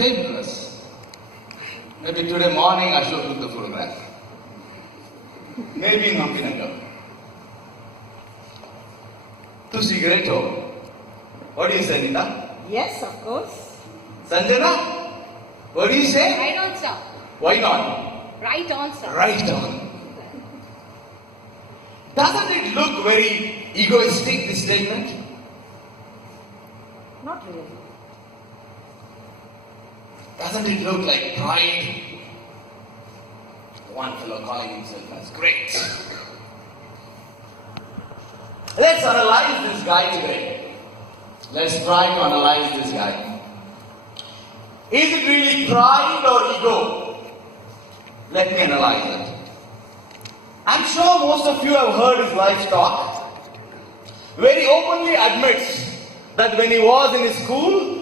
Same dress. Maybe today morning Ashok took the photograph. Maybe in Hampinagar. To cigaretto. What do you say, Nita? Yes, of course. Sanjana? What do you say? Right on, sir. Why not? Right on, sir. Right on. Doesn't it look very egoistic, this statement? Not really. Doesn't it look like pride? One fellow calling himself as great. Let's analyze this guy today. Let's try to analyze this guy. Is it really pride or ego? Let me analyze it. I'm sure most of you have heard his life talk. Where he openly admits that when he was in his school,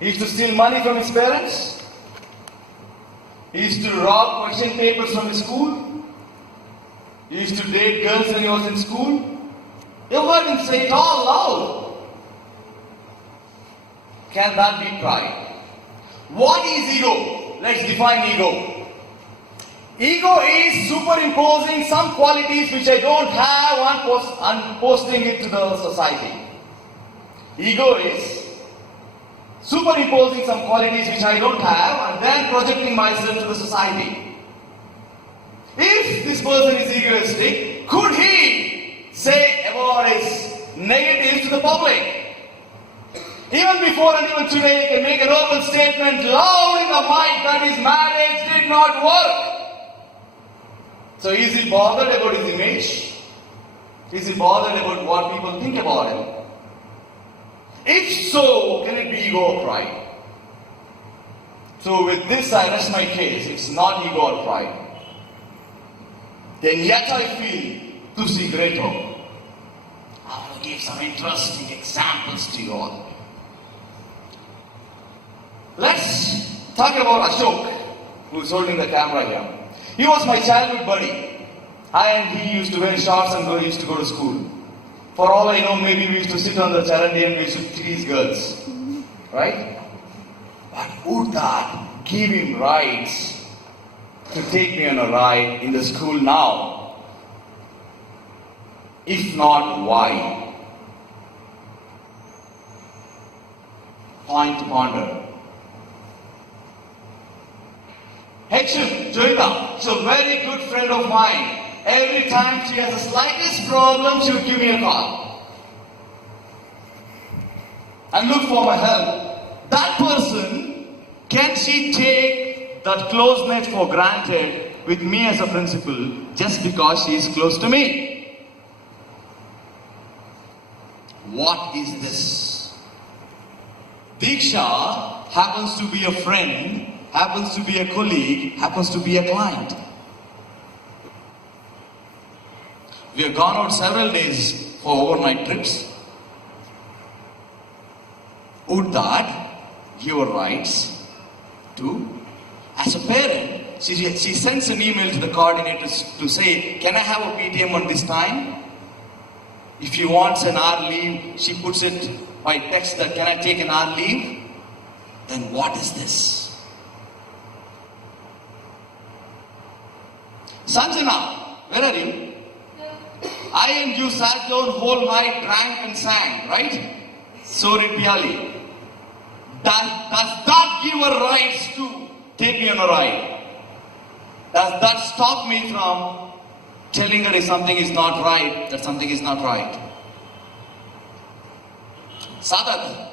he used to steal money from his parents. He used to rob question papers from his school. He used to date girls when he was in school. You heard him say it all loud. Can that be pride? What is ego? Let's define ego. Ego is superimposing some qualities which I don't have and posting it to the society. Ego is superimposing some qualities which I don't have and then projecting myself to the society. If this person is egoistic, could he say about his negatives to the public? Even before and even today, he can make an open statement loud in the mic that his marriage did not work. So is he bothered about his image? Is he bothered about what people think about him? If so, can it be ego or pride? So with this I rest my case. It's not ego or pride. Then yet I feel to see greater. I want to give some interesting examples to you all. Let's talk about Ashok, who's holding the camera here. He was my childhood buddy. I and he used to wear shorts and used to go to school. For all I know, maybe we used to sit on the charandi and we used to tease girls. Right? But would that give him rights to take me on a ride in the school now? If not, why? Point to ponder. Hexam, Joita, she's a very good friend of mine. Every time she has the slightest problem, she would give me a call. And look for my help. That person, can she take that closeness for granted with me as a principal just because she is close to me? What is this? Diksha happens to be a friend, happens to be a colleague, happens to be a client. We have gone out several days for overnight trips. Would that give her rights to? As a parent, she sends an email to the coordinators to say, can I have a PTM on this time? If he wants an hour leave, she puts it by text that, can I take an hour leave? Then what is this? Sanjana, where are you? I and you sat down whole night, drank and sang, right? So did Piali. Does that give her rights to take me on a ride? Does that stop me from telling her if something is not right, that something is not right? Sadat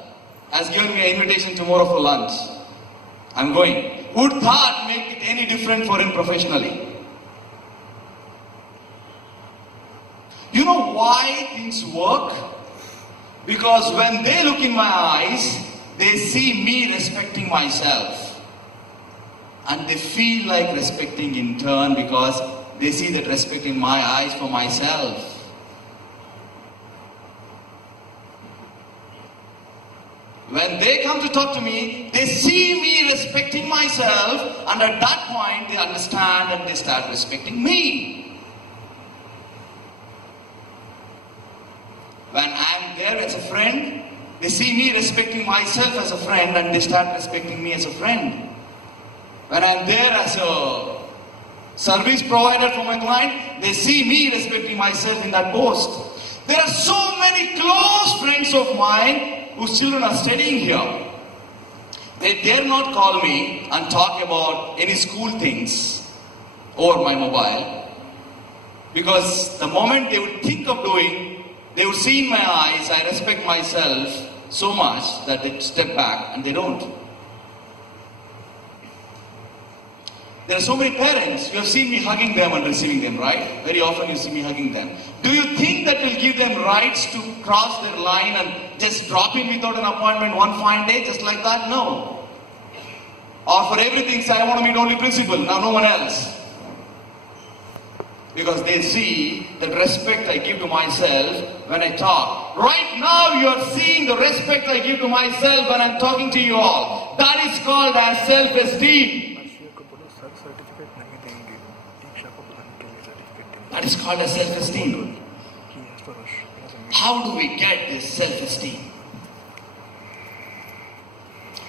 has given me an invitation tomorrow for lunch. I'm going. Would that make it any different for him professionally? You know why things work? Because when they look in my eyes, they see me respecting myself. And they feel like respecting in turn because they see that respect in my eyes for myself. When they come to talk to me, they see me respecting myself, and at that point they understand and they start respecting me. When I am there as a friend, They see me respecting myself as a friend and they start respecting me as a friend. When I'm there as a service provider for my client, they see me respecting myself in that post. There are so many close friends of mine whose children are studying here. They dare not call me and talk about any school things over my mobile, because the moment they would think of doing, they would see in my eyes, I respect myself so much that they step back and they don't. There are so many parents, you have seen me hugging them and receiving them, right? Very often you see me hugging them. Do you think that will give them rights to cross their line and just drop in without an appointment one fine day, just like that? No. Or for everything say, I want to meet only principal, now no one else. Because they see the respect I give to myself when I talk. Right now you are seeing the respect I give to myself when I'm talking to you all. That is called as self-esteem. That is called as self-esteem. How do we get this self-esteem?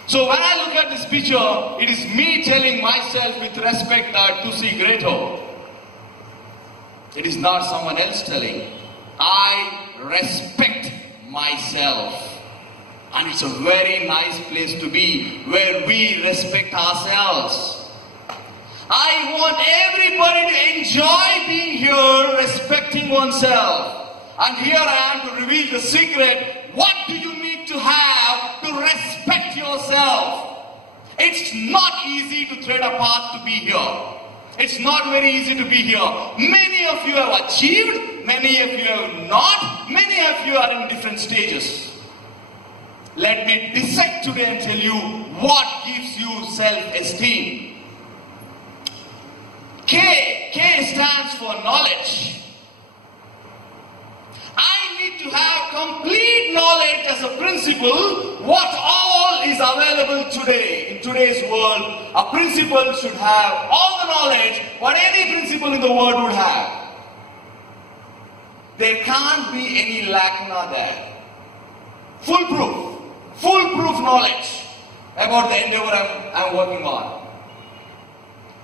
So when I look at this picture, it is me telling myself with respect that tu si greater. It is not someone else telling. I respect myself. And it's a very nice place to be, where we respect ourselves. I want everybody to enjoy being here, respecting oneself. And here I am to reveal the secret. What do you need to have to respect yourself? It's not easy to tread a path to be here. It's not very easy to be here. Many of you have achieved, many of you have not, many of you are in different stages. Let me dissect today and tell you what gives you self-esteem. K stands for knowledge. I need to have complete knowledge as a principle what all is available today. In today's world, a principal should have all the knowledge what any principal in the world would have. There can't be any lacuna there. Foolproof knowledge about the endeavor I'm working on.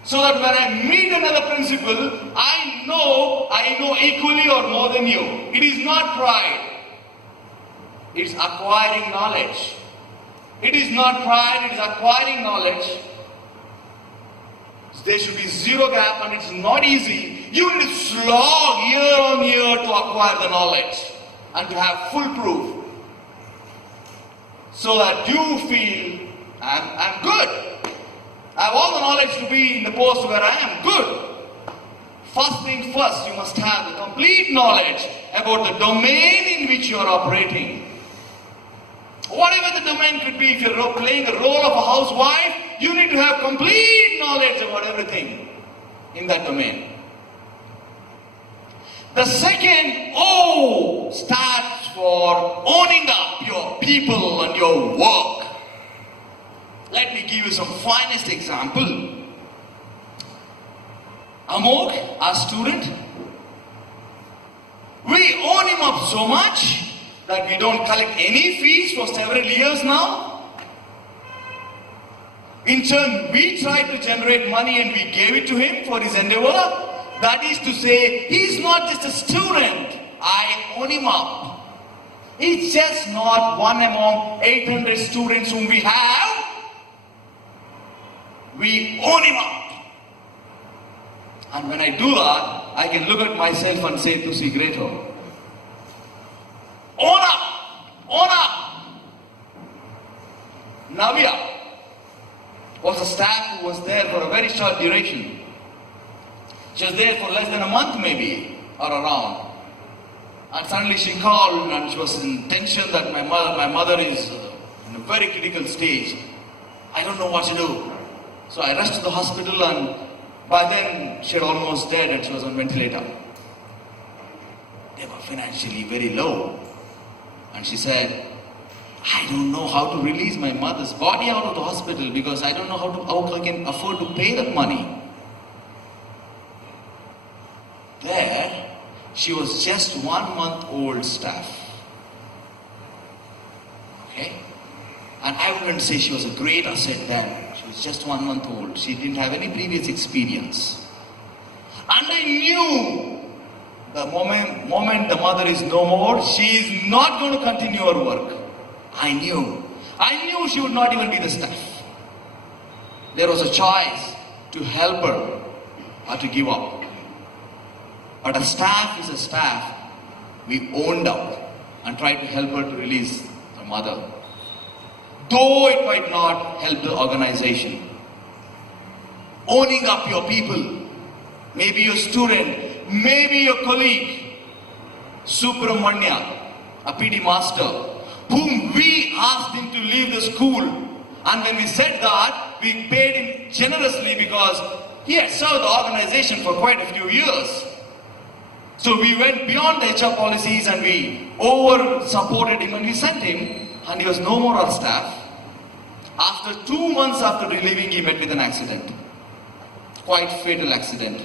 So that when I meet another principal, I know equally or more than you. It is not pride. It's acquiring knowledge. It is not pride, it is acquiring knowledge. There should be zero gap and it's not easy. You need to slog year on year to acquire the knowledge and to have full proof. So that you feel, I'm good. I have all the knowledge to be in the post where I am good. First thing first, you must have the complete knowledge about the domain in which you are operating. Whatever the domain could be, if you're playing the role of a housewife, you need to have complete knowledge about everything in that domain. The second O stands for owning up your people and your work. Let me give you some finest example. Amok, our student, we own him up so much that we don't collect any fees for several years now. In turn, we tried to generate money and we gave it to him for his endeavor. That is to say, he's not just a student. I own him up. He's just not one among 800 students whom we have. We own him up. And when I do that, I can look at myself and say, tu si greater. Own up! Own up! Navya was a staff who was there for a very short duration. She was there for less than a month maybe, or around. And suddenly she called and she was in tension that my mother is in a very critical stage. I don't know what to do. So I rushed to the hospital and by then she had almost dead and she was on ventilator. They were financially very low. And she said, I don't know how to release my mother's body out of the hospital because I don't know how I can afford to pay that money. There, she was just 1 month old staff. Okay? And I wouldn't say she was a great asset then. She was just 1 month old. She didn't have any previous experience. And I knew the moment the mother is no more, she is not going to continue her work. I knew she would not even be the staff. There was a choice to help her or to give up. But a staff is a staff. We owned up and tried to help her to release the mother. Though it might not help the organization. Owning up your people, maybe your student, maybe your colleague, Subramanya, a PD master, whom we asked him to leave the school. And when we said that, we paid him generously because he had served the organization for quite a few years. So we went beyond the HR policies and we over-supported him and we sent him, and he was no more our staff. After 2 months after leaving, he met with an accident. Quite fatal accident.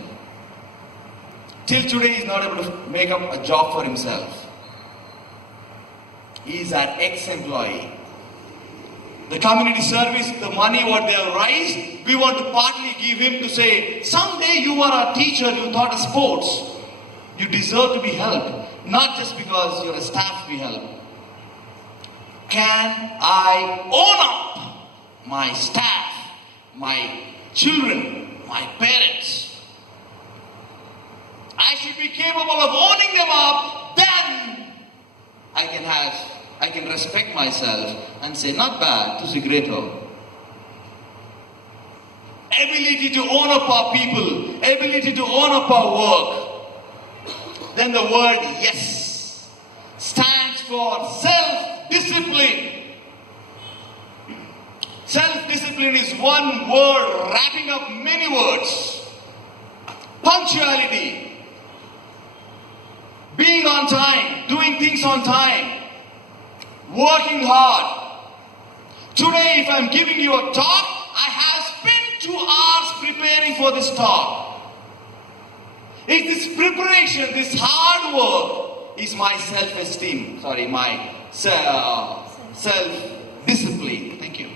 Till today, he is not able to make up a job for himself. He is our ex-employee. The community service, the money what they have raised, we want to partly give him to say, someday you are a teacher, you taught us sports. You deserve to be helped, not just because you're a staff we help. Can I own up my staff, my children, my parents? I should be capable of owning them up, then I can respect myself and say, not bad, to see greater. Ability to own up our people, ability to own up our work. Then the word yes stands for self-discipline. Self-discipline is one word wrapping up many words. Punctuality. Being on time, doing things on time, working hard. Today, if I'm giving you a talk, I have spent 2 hours preparing for this talk. It's this preparation, this hard work is my self-esteem. My self-discipline. Thank you.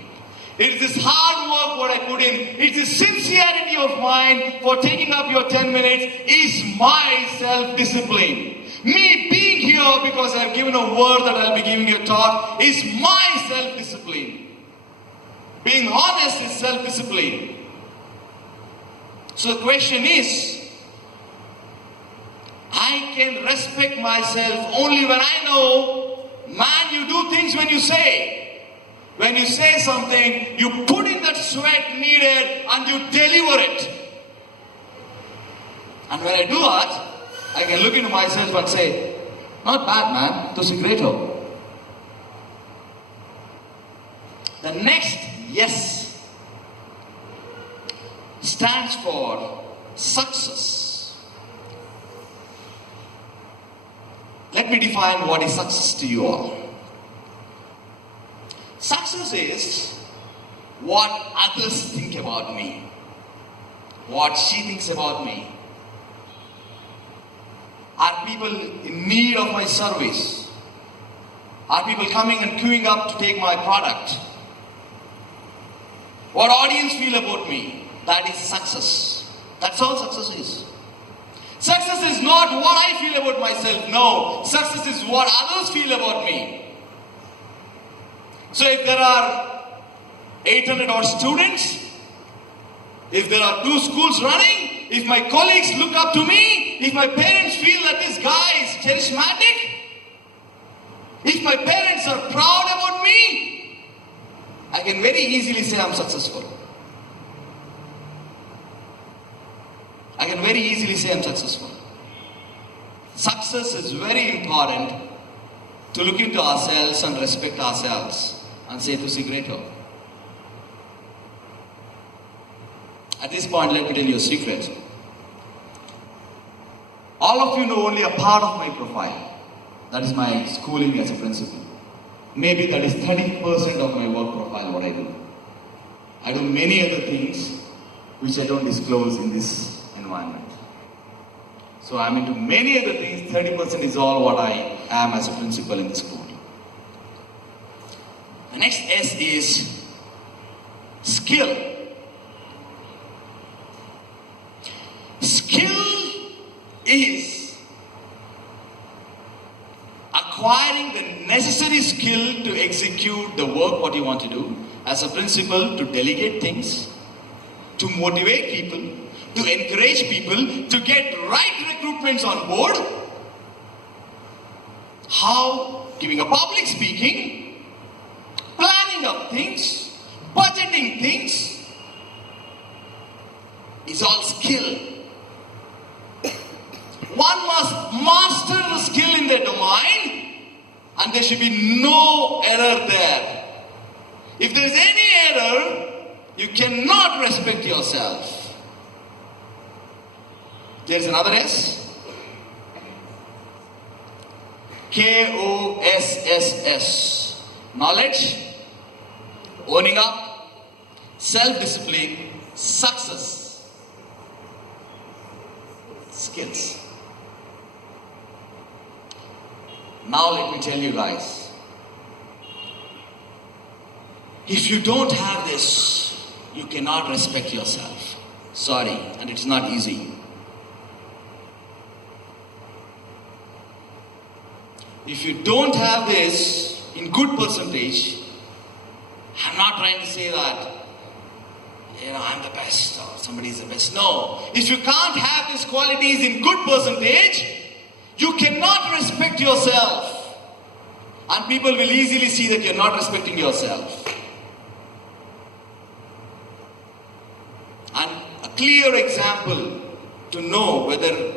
It's this hard work what I put in. It's the sincerity of mine for taking up your 10 minutes is my self-discipline. Me being here because I've given a word that I'll be giving you a talk is my self-discipline. Being honest is self-discipline. So the question is, I can respect myself only when I know, man, you do things when you say. When you say something, you put in that sweat needed and you deliver it. And when I do that, I can look into myself and say, not bad, man, to see greater. The next yes stands for success. Let me define what is success to you all. Success is what others think about me, what she thinks about me. Are people in need of my service? Are people coming and queuing up to take my product? What audience feel about me? That is success. That's all success is. Success is not what I feel about myself. No. Success is what others feel about me. So if there are 800 odd students, if there are 2 schools running, if my colleagues look up to me, if my parents feel that this guy is charismatic, if my parents are proud about me, I can very easily say I'm successful. I can very easily say I'm successful. Success is very important to look into ourselves and respect ourselves and say to see greater. At this point, let me tell you a secret. All of you know only a part of my profile. That is my schooling as a principal. Maybe that is 30% of my work profile, what I do. I do many other things which I don't disclose in this environment. So I'm into many other things. 30% is all what I am as a principal in the school. The next S is skill. Skill is acquiring the necessary skill to execute the work what you want to do. As a principal, to delegate things, to motivate people, to encourage people, to get right recruitments on board. How? Giving a public speaking, planning of things, budgeting things, is all skill. One must master the skill in their domain, and there should be no error there. If there is any error, you cannot respect yourself. There is another S. KOSSS. Knowledge, owning up, self-discipline, success. Skills. Now let me tell you guys, if you don't have this, you cannot respect yourself. Sorry, and it's not easy. If you don't have this in good percentage, I'm not trying to say that, I'm the best or somebody is the best. No. If you can't have these qualities in good percentage, you cannot respect yourself. And people will easily see that you're not respecting yourself. And a clear example to know whether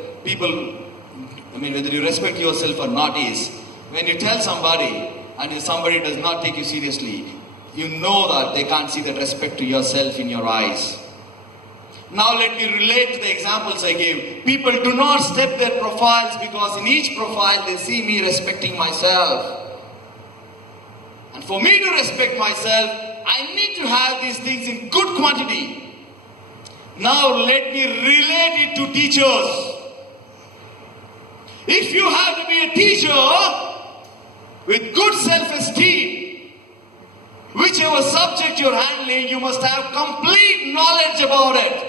whether you respect yourself or not is, when you tell somebody and if somebody does not take you seriously, you know that they can't see that respect to yourself in your eyes. Now let me relate to the examples I gave. People do not step their profiles because in each profile they see me respecting myself. And for me to respect myself, I need to have these things in good quantity. Now let me relate it to teachers. If you have to be a teacher with good self-esteem, whichever subject you're handling, you must have complete knowledge about it.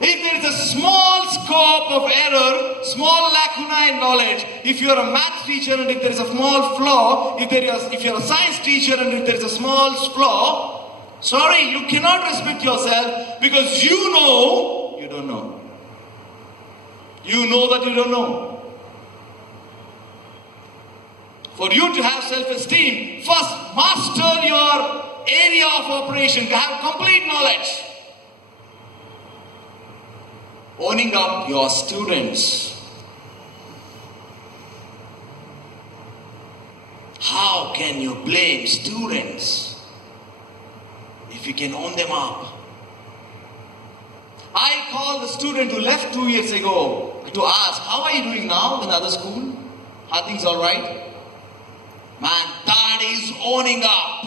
If there is a small scope of error, small lacuna in knowledge, if you're a math teacher and if there is a small flaw, if you're a science teacher and if there is a small flaw, sorry, you cannot respect yourself because you know you don't know. You know that you don't know. For you to have self-esteem, first master your area of operation, to have complete knowledge. Owning up your students. How can you blame students if you can own them up? I called the student who left 2 years ago to ask, how are you doing now in other school? Are things all right? Man, that is owning up.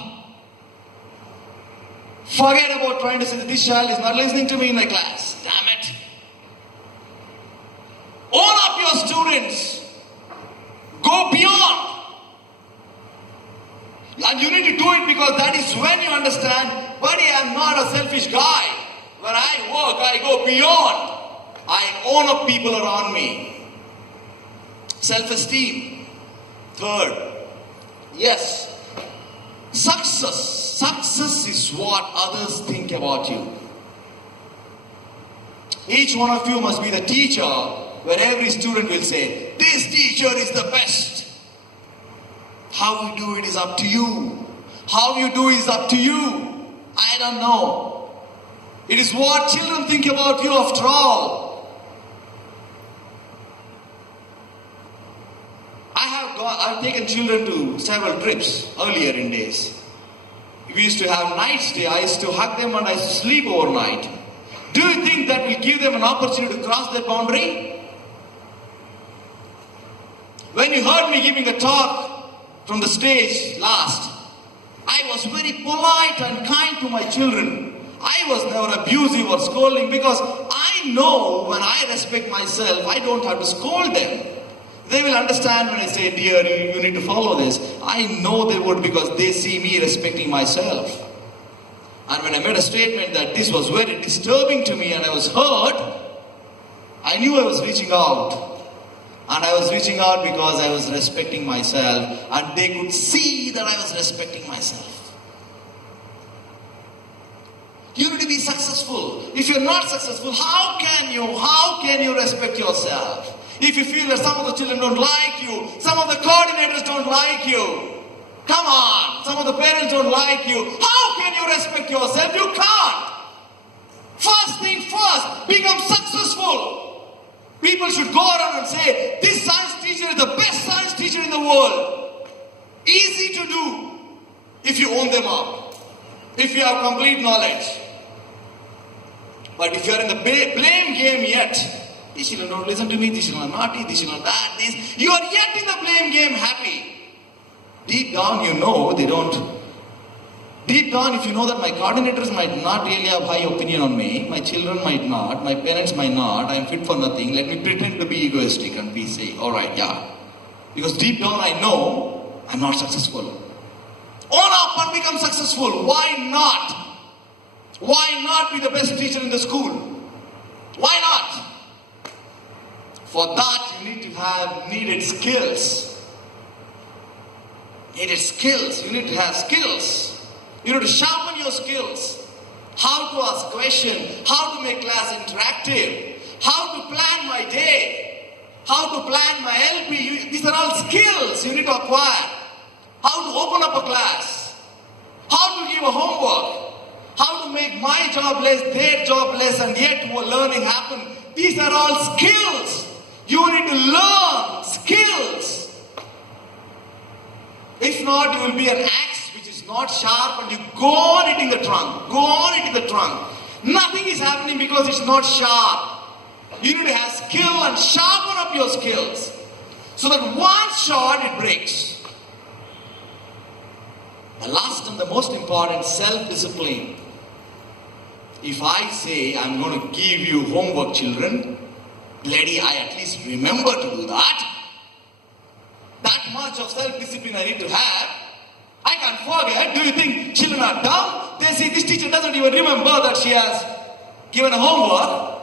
Forget about trying to say that this child is not listening to me in my class. Damn it. Own up your students. Go beyond. And you need to do it because that is when you understand, buddy, I'm not a selfish guy. When I work, I go beyond. I own up people around me. Self-esteem. Third, yes, success. Success is what others think about you. Each one of you must be the teacher where every student will say, this teacher is the best. How you do it is up to you. How you do is up to you. I don't know. It is what children think about you after all. I've taken children to several trips earlier in days. We used to have night stay. I used to hug them and I used to sleep overnight. Do you think that will give them an opportunity to cross that boundary? When you heard me giving a talk from the stage last, I was very polite and kind to my children. I was never abusive or scolding because I know when I respect myself, I don't have to scold them. They will understand when I say, dear, you need to follow this. I know they would, because they see me respecting myself. And when I made a statement that this was very disturbing to me and I was hurt, I knew I was reaching out. And I was reaching out because I was respecting myself, and they could see that I was respecting myself. You need to be successful. If you're not successful, how can you respect yourself? If you feel that some of the children don't like you, some of the coordinators don't like you, come on, some of the parents don't like you, how can you respect yourself? You can't. First thing first, become successful. People should go around and say, this science teacher is the best science teacher in the world. Easy to do if you own them up, if you have complete knowledge. But if you are in the blame game yet, these children don't listen to me, these children are naughty, these children are that, this. You are yet in the blame game happy. Deep down you know they don't. Deep down, if you know that my coordinators might not really have high opinion on me, my children might not, my parents might not, I am fit for nothing, let me pretend to be egoistic and be say, alright, yeah. Because deep down I know I'm not successful. Own up and become successful. Why not? Why not be the best teacher in the school? Why not? For that you need to have needed skills. Needed skills. You need to have skills. You need to sharpen your skills. How to ask questions, how to make class interactive, how to plan my day, how to plan my LP. These are all skills you need to acquire. How to open up a class, how to give a homework, how to make my job less, their job less, and yet more learning happen. These are all skills. You need to learn skills. If not, you will be an axe which is not sharp and you go on hitting the trunk. Go on hitting the trunk. Nothing is happening because it's not sharp. You need to have skill and sharpen up your skills so that one shot it breaks. The last and the most important, self-discipline. If I say I'm going to give you homework, children, lady, I at least remember to do that. That much of self-discipline I need to have. I can't forget. Do you think children are dumb? They say this teacher doesn't even remember that she has given a homework.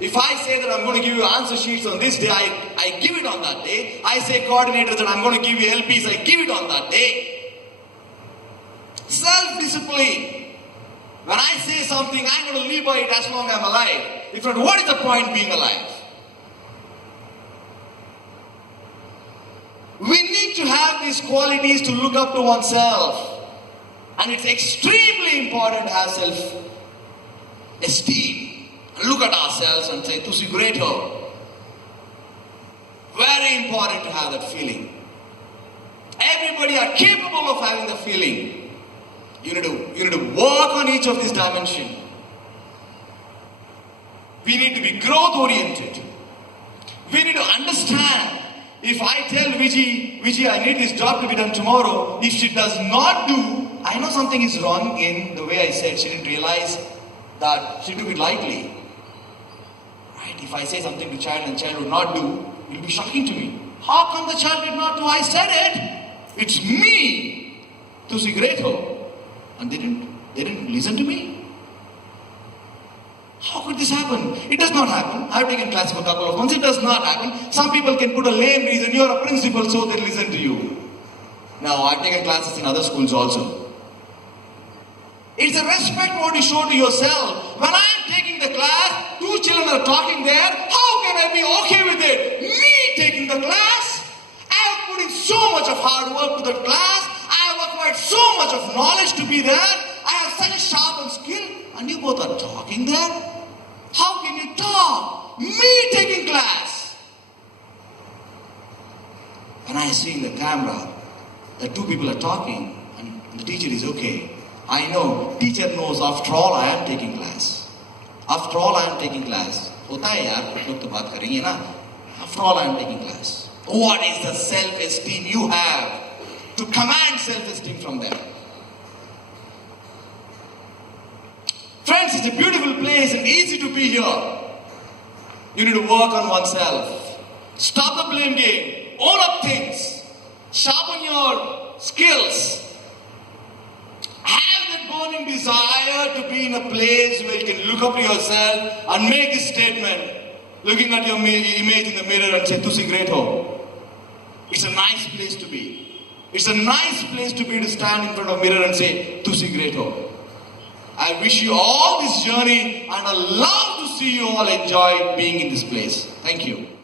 If I say that I'm going to give you answer sheets on this day, I give it on that day. I say coordinators that I'm going to give you LPs, I give it on that day. Self-discipline. When I say something, I'm going to live by it as long as I'm alive. If not, what is the point being alive? We need to have these qualities to look up to oneself. And it's extremely important to have self-esteem. Look at ourselves and say, "Tu si greater." Very important to have that feeling. Everybody are capable of having the feeling. You need to work on each of these dimensions. We need to be growth oriented. We need to understand. If I tell Viji, I need this job to be done tomorrow, if she does not do, I know something is wrong in the way I said. She didn't realize that she took it lightly. Right? If I say something to child and child would not do, it will be shocking to me. How come the child did not do? I said it. It's me. Tu si greater. And they didn't listen to me. How could this happen? It does not happen. I've taken class for a couple of months. It does not happen. Some people can put a lame reason. You're a principal, so they listen to you. Now, I've taken classes in other schools also. It's a respect what you show to yourself. When I'm taking the class, two children are talking there. How can I be okay with it? Me taking the class? I have put in so much of hard work to that class. I have acquired so much of knowledge to be there. I have such a sharp skill. And you both are talking there? How can you talk? Me taking class. When I see in the camera that two people are talking and the teacher is okay, I know, teacher knows after all I am taking class. After all I am taking class. होता है यार, कुछ लोग तो बात करेंगे ना. After all I am taking class. What is the self-esteem you have to command self-esteem from them? Friends, it's a beautiful place and easy to be here. You need to work on oneself. Stop the blame game. Own up things. Sharpen your skills. Have that burning desire to be in a place where you can look up to yourself and make this statement, looking at your image in the mirror and say, "Tusi great ho." It's a nice place to be. It's a nice place to be, to stand in front of a mirror and say, "Tusi great ho." I wish you all this journey, and I love to see you all enjoy being in this place. Thank you.